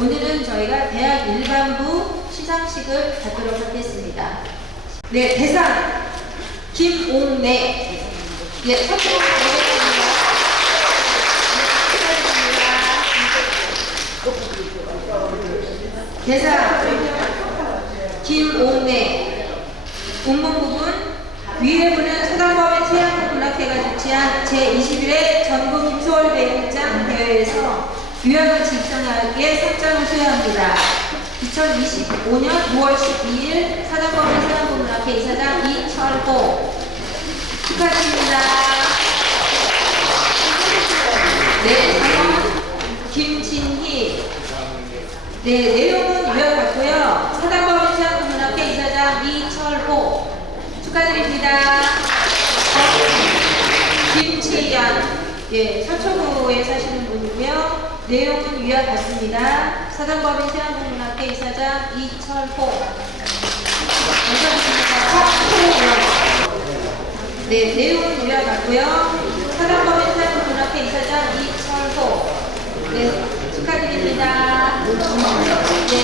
오늘은 저희가 대학 일반부 시상식을 갖도록 하겠습니다. 네, 대상 김옥래. 예, 선택 드리겠습니다. 대상 김옥래. 운문부분 위례부는 서당법인 태양문학회가 주최한 제21회 전국 김소월 대회장 대회에서 유형을 집상하기에 상장을 수여합니다. 2025년 6월 12일 사단법인 태양문학회 이사장 이철호 축하드립니다. 네, 상원 김진희 네, 내용은 이와 같고요. 사단법인 태양문학회 이사장 이철호 축하드립니다. 김치연 예, 서초구에 사시는 분이고요. 내용은 위와 같습니다. 사단법인 태양문학회 이사장 이철호. 네, 내용은 위와 같고요. 사단법인 태양문학회 이사장 이철호 네, 축하드립니다. 네,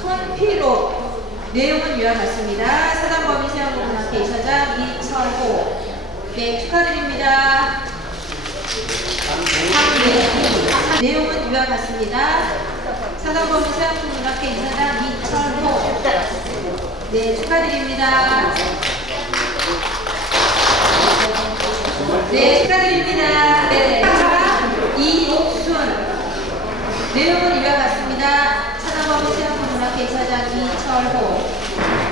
손피로 내용은 위와 같습니다. 사단법인 세양문학회 이사장 이철호 네, 축하드립니다. 네, 내용은 위와 같습니다. 사단법인 세양문학회 이사장 이철호 네, 축하드립니다. 네, 축하드립니다. 네, 이옥순. 내용은 이와 같습니다. 사단법인 세양문학회 이사장 이철호.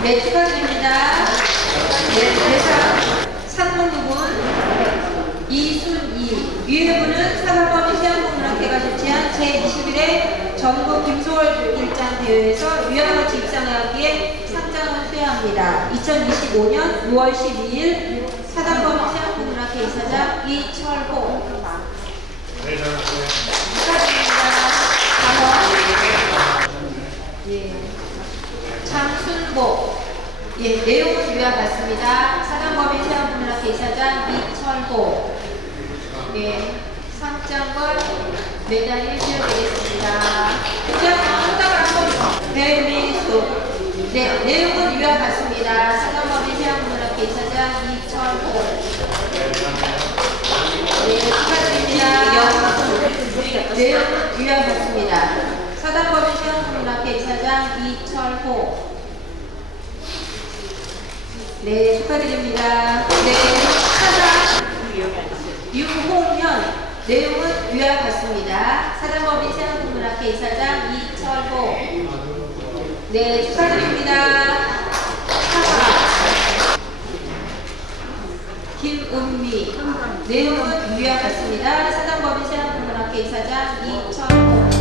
네, 축하드립니다. 네, 대상 상문 부분 이순이. 위회부는 사단법인 세양문학 회가 주최한 제21회 전국 김소월 일장 대회에서 위와 같이 입상하기에 상장을 수여합니다. 2025년 6월 12일 사단법인 세양문학회 이사장 이철호. 축하드립니다. 다음. 예. 장순복. 예, 내용은 위와 같습니다. 사단법인 체험문학회 이사장 이철호. 예, 상장과 메달을 수여드리겠습니다. 자, 손잡을 한번 배미수. 네, 내용은 위와 같습니다. 사단법인 체험문학회 이사장 이철호. 네, 축하드립니다. 내용은 위와 같습니다. 사단법인 시험문학회 이사장 이철호. 네, 축하드립니다. 네, 사장 유홍현. 내용은 위와 같습니다. 사단법인 시험문학회 이사장 이철호. 네, 축하드립니다. 사과. 김은미 내용은 위와 같습니다. 사단법인 세안문학회 이사장 이철호